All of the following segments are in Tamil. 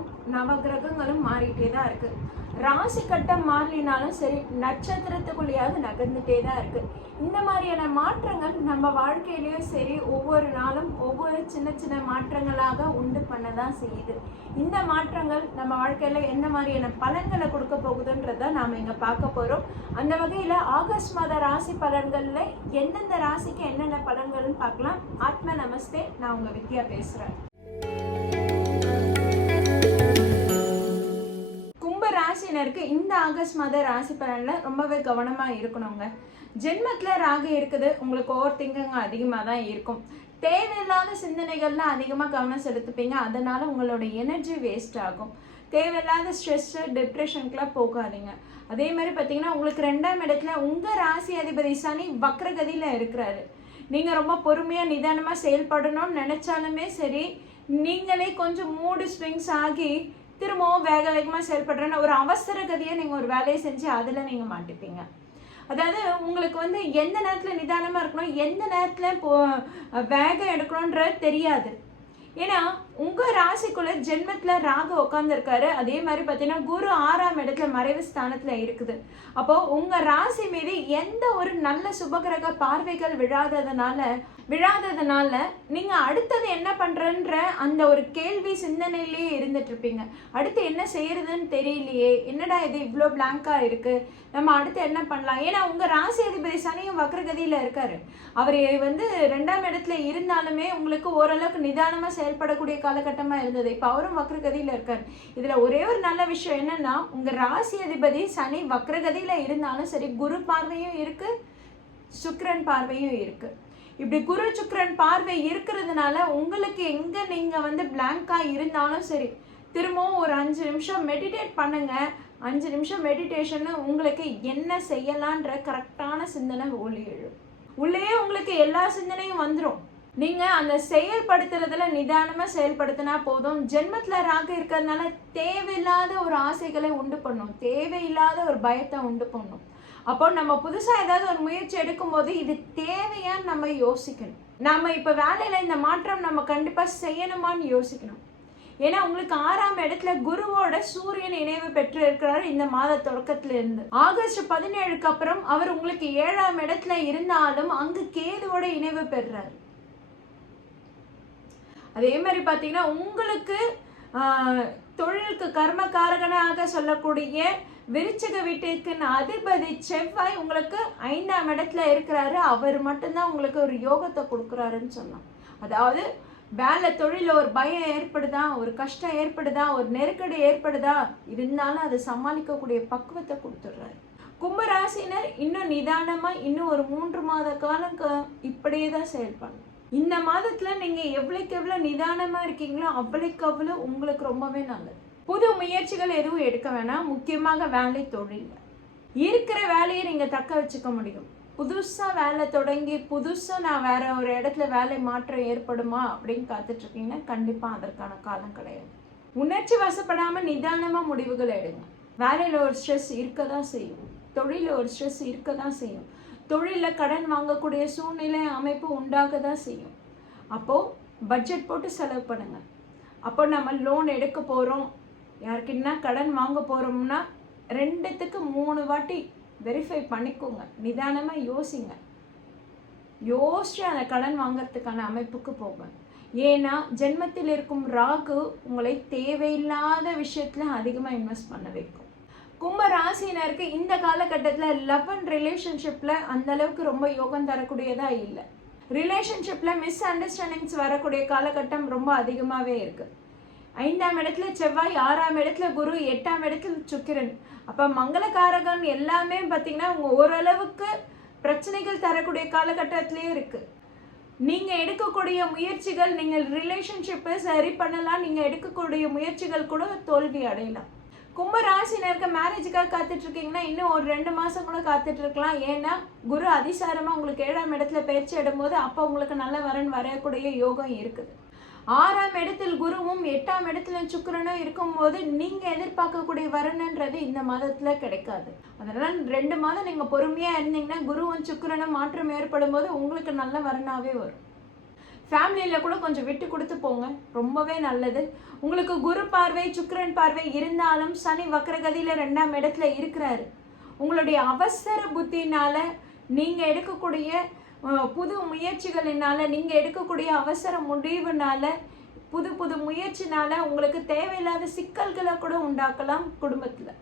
கிரகமும் நவகிரகங்களும் மாறிட்டே தான் இருக்கு. ராசி கட்டம் மாறினாலும் சரி, நட்சத்திரத்துக்குள்ளேயாவது நகர்ந்துட்டே தான் இருக்கு. இந்த மாதிரியான மாற்றங்கள் நம்ம வாழ்க்கையிலயும் சரி, ஒவ்வொரு நாளும் ஒவ்வொரு சின்ன சின்ன மாற்றங்களாக உண்டு பண்ணதான் செய்யுது. இந்த மாற்றங்கள் நம்ம வாழ்க்கையில என்ன மாதிரியான பலன்களை கொடுக்க போகுதுன்றத நாம இங்க பார்க்க போறோம். அந்த வகையில ஆகஸ்ட் மாத ராசி பலன்கள்ல எந்தெந்த ராசிக்கு என்னென்ன பலன்கள்னு பார்க்கலாம். ஆத்ம நமஸ்தே, நான் உங்க வித்யா பேசுறேன். ராசினருக்கு இந்த ஆகஸ்ட் மாத ராசி பலன்ல ரொம்பவே கவனமா இருக்கணுங்க. ஜென்மத்துல ராகு இருக்குது, உங்களுக்கு ஓவர் திங்கிங் அதிகமாக தான் இருக்கும். தேவையில்லாத சிந்தனைகள்ல அதிகமா கவனம் செலுத்துப்பீங்க, அதனால உங்களோட எனர்ஜி வேஸ்ட் ஆகும். தேவையில்லாத ஸ்ட்ரெஸ் டிப்ரெஷனுக்குலாம் போகாதீங்க. அதே மாதிரி பார்த்தீங்கன்னா, உங்களுக்கு 2ஆம் இடத்துல உங்க ராசி அதிபதி சனி வக்ரகதியில இருக்கிறாரு. நீங்க ரொம்ப பொறுமையா நிதானமா செயல்படணும்னு நினைச்சாலுமே சரி, நீங்களே கொஞ்சம் மூடு ஸ்விங்ஸ் ஆகி திரும்பவும் வேக வேகமாக செயல்படுறேன்னு ஒரு அவசர கதியை நீங்கள் ஒரு வேலையை செஞ்சு அதில் நீங்கள் மாட்டிப்பீங்க. அதாவது உங்களுக்கு எந்த நேரத்தில் நிதானமாக இருக்கணும், எந்த நேரத்தில் வேகம் எடுக்கணுன்றது தெரியாது. ஏன்னா உங்கள் ராசிக்குள்ள ஜென்மத்தில் ராகு உட்காந்துருக்காரு. அதே மாதிரி பார்த்தீங்கன்னா குரு 6ஆம் இடத்துல மறைவு ஸ்தானத்தில் இருக்குது. அப்போது உங்கள் ராசி மீது எந்த ஒரு நல்ல சுபகிரக பார்வைகள் விழாததுனால நீங்கள் அடுத்தது என்ன பண்ணுறன்ற அந்த ஒரு கேள்வி சிந்தனையிலேயே இருந்துட்டு இருப்பீங்க. அடுத்து என்ன செய்யறதுன்னு தெரியலையே, என்னடா இது இவ்வளோ பிளாங்காக இருக்குது, நம்ம அடுத்து என்ன பண்ணலாம். ஏன்னா உங்கள் ராசி அதிபதி சனியும் வக்ரகதியில் இருக்காரு. அவர் 2ஆம் இடத்துல இருந்தாலுமே உங்களுக்கு ஓரளவுக்கு நிதானமாக செயல்படக்கூடிய காலகட்டமாக இருந்தது. இப்போ அவரும் வக்ரகதியில் இருக்காரு. இதில் ஒரே ஒரு நல்ல விஷயம் என்னன்னா, உங்கள் ராசி அதிபதி சனி வக்ரகதியில் இருந்தாலும் சரி, குரு பார்வையும் இருக்கு, சுக்கிரன் பார்வையும் இருக்கு. இப்படி குரு சுக்கிரன் பார்வை இருக்கிறதுனால உங்களுக்கு எங்க நீங்க பிளாங்கா இருந்தாலும் சரி, திரும்பவும் ஒரு 5 நிமிஷம் மெடிடேட் பண்ணுங்க. 5 நிமிஷம் மெடிடேஷன் உங்களுக்கு என்ன செய்யலான்ற கரெக்டான சிந்தனை ஒளி எழும். உள்ளே உங்களுக்கு எல்லா சிந்தனையும் வந்துடும். நீங்க அந்த செயல்படுத்துறதுல நிதானமா செயல்படுத்தினா போதும். ஜென்மத்துல ராகு இருக்கிறதுனால தேவையில்லாத ஒரு ஆசைகளை உண்டு பண்ணும், தேவையில்லாத ஒரு பயத்தை உண்டு பண்ணும். அப்போ நம்ம புதுசா ஏதாவது ஒரு முயற்சி எடுக்கும் போது இது தேவையான்னு நம்ம யோசிக்கணும். நம்ம இப்ப வேலையில இந்த மாற்றம் நம்ம கண்டிப்பா செய்யணுமான்னு யோசிக்கணும். ஏன்னா உங்களுக்கு 6ஆம் இடத்துல குருவோட சூரியன் இணைவு பெற்று இருக்கிறாரு இந்த மாத தொடக்கத்துல இருந்து. ஆகஸ்ட் 17க்கு அப்புறம் அவர் உங்களுக்கு 7ஆம் இடத்துல இருந்தாலும் அங்கு கேதுவோட இணைவு பெறுறாரு. அதே மாதிரி பாத்தீங்கன்னா, உங்களுக்கு தொழிலுக்கு கர்மகாரகனாக சொல்லக்கூடிய விருச்சிக வீட்டுக்கு அதிபதி செவ்வாய் உங்களுக்கு 5ஆம் இடத்துல இருக்கிறாரு. அவர் மட்டும்தான் உங்களுக்கு ஒரு யோகத்தை கொடுக்குறாருன்னு சொல்லலாம். அதாவது வேலை தொழில ஒரு பயம் ஏற்படுதா, ஒரு கஷ்டம் ஏற்படுதா, ஒரு நெருக்கடி ஏற்படுதா, இருந்தாலும் அதை சமாளிக்கக்கூடிய பக்குவத்தை கொடுத்துடுறாரு. கும்பராசினர் இன்னும் நிதானமா இன்னும் ஒரு 3 மாத காலம் இப்படியே தான் செயல்படணும். இந்த மாதத்துல நீங்க எவ்வளவுக்கு எவ்வளவு நிதானமா இருக்கீங்களோ அவ்வளவுக்கு அவ்வளவு உங்களுக்கு ரொம்பவே நல்லது. புது முயற்சிகள் எதுவும் எடுக்க வேணாம். முக்கியமாக வேலை தொழில் இருக்கிற வேலையை நீங்க தக்க வச்சுக்க முடியும். புதுசா வேலை தொடங்கி புதுசா நான் வேற ஒரு இடத்துல வேலை மாற்றம் ஏற்படுமா அப்படின்னு காத்துட்டு இருக்கீங்கன்னா கண்டிப்பா அதற்கான காலம் கிடையாது. உணர்ச்சி வசப்படாம நிதானமா முடிவுகள் எடுங்க. வேலையில ஒரு ஸ்ட்ரெஸ் இருக்கதான் செய்யும், தொழில ஒரு ஸ்ட்ரெஸ் இருக்கதான் செய்யும், தொழில கடன் வாங்கக்கூடிய சூழ்நிலை அமைப்பு உண்டாக தான் செய்யும். அப்போ பட்ஜெட் போட்டு செலவு பண்ணுங்க. அப்போ நம்ம லோன் எடுக்க போறோம், யாருக்கிட்டனா கடன் வாங்க போறோம்னா 2த்துக்கு 3 வாட்டி வெரிஃபை பண்ணிக்கோங்க. நிதானமா யோசிங்க. யோசிச்சு அந்த கடன் வாங்கறதுக்கான அமைப்புக்கு போங்க. ஏன்னா ஜென்மத்தில் இருக்கும் ராகு உங்களை தேவையில்லாத விஷயத்துல அதிகமா இன்வெஸ்ட் பண்ண வைக்கும். கும்ப ராசினருக்கு இந்த காலகட்டத்தில் லவ் அண்ட் ரிலேஷன்ஷிப்ல அந்த அளவுக்கு ரொம்ப யோகம் தரக்கூடியதா இல்லை. ரிலேஷன்ஷிப்ல மிஸ் அண்டர்ஸ்டாண்டிங்ஸ் வரக்கூடிய காலகட்டம் ரொம்ப அதிகமாகவே இருக்கு. 5ஆம் இடத்துல செவ்வாய், 6ஆம் இடத்துல குரு, 8ஆம் இடத்துல சுக்கிரன். அப்ப மங்களகாரகன் எல்லாமே பார்த்தீங்கன்னா உங்க ஓரளவுக்கு பிரச்சனைகள் தரக்கூடிய காலகட்டத்திலேயே இருக்கு. நீங்க எடுக்கக்கூடிய முயற்சிகள், நீங்கள் ரிலேஷன்ஷிப்பை சரி பண்ணலாம், நீங்க எடுக்கக்கூடிய முயற்சிகள் கூட தோல்வி அடையலாம். கும்பராசினருக்கு மேரேஜுக்காக காத்துட்டு இருக்கீங்கன்னா இன்னும் ஒரு 2 மாசம் கூட காத்துட்டு இருக்கலாம். ஏன்னா குரு அதிசாரமா உங்களுக்கு 7ஆம் இடத்துல பயிற்சி எடுக்கும்போது அப்போ உங்களுக்கு நல்ல வரன் வரக்கூடிய யோகம் இருக்குது. 6ஆம் இடத்தில் குருவும் 8ஆம் இடத்துல சுக்கிரனும் இருக்கும்போது நீங்க எதிர்பார்க்கக்கூடிய வரன்ன்றது இந்த மாதத்துல கிடைக்காது. அதனால 2 மாதம் நீங்க பொறுமையா இருந்தீங்கன்னா குருவும் சுக்கிரனும் மாற்றம் ஏற்படும் போது உங்களுக்கு நல்ல வரனாவே வரும். ஃபேமிலியில் கூட கொஞ்சம் விட்டு கொடுத்து போங்க, ரொம்பவே நல்லது. உங்களுக்கு குரு பார்வை சுக்கிரன் பார்வை இருந்தாலும் சனி வக்ரகதியில் 2ஆம் இடத்துல இருக்கிறாரு. உங்களுடைய அவசர புத்தினால நீங்கள் எடுக்கக்கூடிய புது முயற்சிகளினால, நீங்கள் எடுக்கக்கூடிய அவசர முடிவுனால, புது புது முயற்சினால உங்களுக்கு தேவையில்லாத சிக்கல்களை கூட உண்டாக்கலாம் குடும்பத்தில்.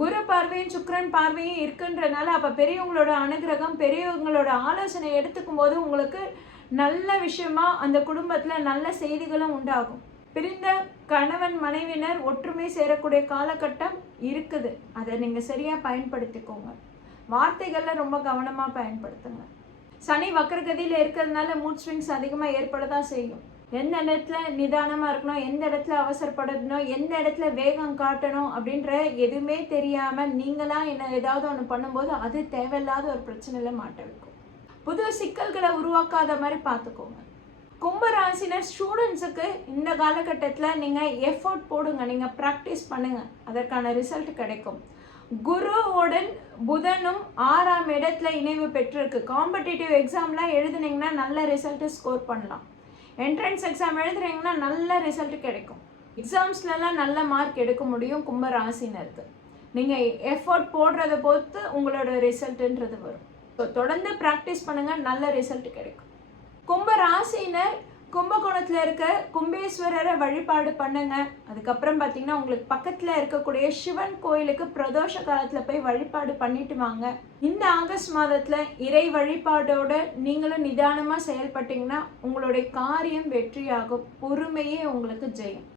குரு பார்வையும் சுக்கிரன் பார்வையும் இருக்குன்றனால அப்போ பெரியவங்களோட அனுகிரகம், பெரியவங்களோட ஆலோசனை எடுத்துக்கும் போது உங்களுக்கு நல்ல விஷயமா அந்த குடும்பத்தில் நல்ல செய்திகளும் உண்டாகும். பிரிந்த கணவன் மனைவியினர் ஒற்றுமை சேரக்கூடிய காலகட்டம் இருக்குது. அதை நீங்கள் சரியாக பயன்படுத்திக்கோங்க. வார்த்தைகளில் ரொம்ப கவனமாக பயன்படுத்துங்க. சனி வக்ரகதியில் இருக்கிறதுனால மூட் ஸ்விங்ஸ் அதிகமாக ஏற்பட தான் செய்யும். எந்த இடத்துல நிதானமாக இருக்கணும், எந்த இடத்துல அவசரப்படணும், எந்த இடத்துல வேகம் காட்டணும் அப்படின்ற எதுவுமே தெரியாமல் நீங்களாம் என்ன ஏதாவது ஒன்று பண்ணும்போது அது தேவையில்லாத ஒரு பிரச்சனையில் மாட்ட வைக்கும். புது சிக்கல்களை உருவாக்காத மாதிரி பார்த்துக்கோங்க. கும்பராசினர் ஸ்டூடெண்ட்ஸுக்கு இந்த காலகட்டத்தில் நீங்கள் எஃபோர்ட் போடுங்க, நீங்கள் ப்ராக்டிஸ் பண்ணுங்கள், அதற்கான ரிசல்ட் கிடைக்கும். குருவுடன் புதனும் 6ஆம் இடத்துல இணைவு பெற்றிருக்கு. காம்படிட்டிவ் எக்ஸாம்லாம் எழுதுனீங்கன்னா நல்ல ரிசல்ட்டு ஸ்கோர் பண்ணலாம். என்ட்ரன்ஸ் எக்ஸாம் எழுதுறீங்கன்னா நல்ல ரிசல்ட் கிடைக்கும். எக்ஸாம்ஸ்லலாம் நல்ல மார்க் எடுக்க முடியும் கும்பராசினருக்கு. நீங்கள் எஃபோர்ட் போடுறத பொறுத்து உங்களோட ரிசல்ட்டுன்றது வரும். ஸோ தொடர்ந்து ப்ராக்டிஸ் பண்ணுங்கள், நல்ல ரிசல்ட் கிடைக்கும். கும்பராசினர் கும்பகோணத்தில் இருக்க கும்பேஸ்வரரை வழிபாடு பண்ணுங்க. அதுக்கப்புறம் பார்த்தீங்கன்னா உங்களுக்கு பக்கத்தில் இருக்கக்கூடிய சிவன் கோயிலுக்கு பிரதோஷ காலத்தில் போய் வழிபாடு பண்ணிட்டு வாங்க. இந்த ஆகஸ்ட் மாதத்தில் இறை வழிபாடோட நீங்களும் நிதானமாக செயல்பட்டீங்கன்னா உங்களுடைய காரியம் வெற்றியாகும். பொறுமையே உங்களுக்கு ஜெயம்.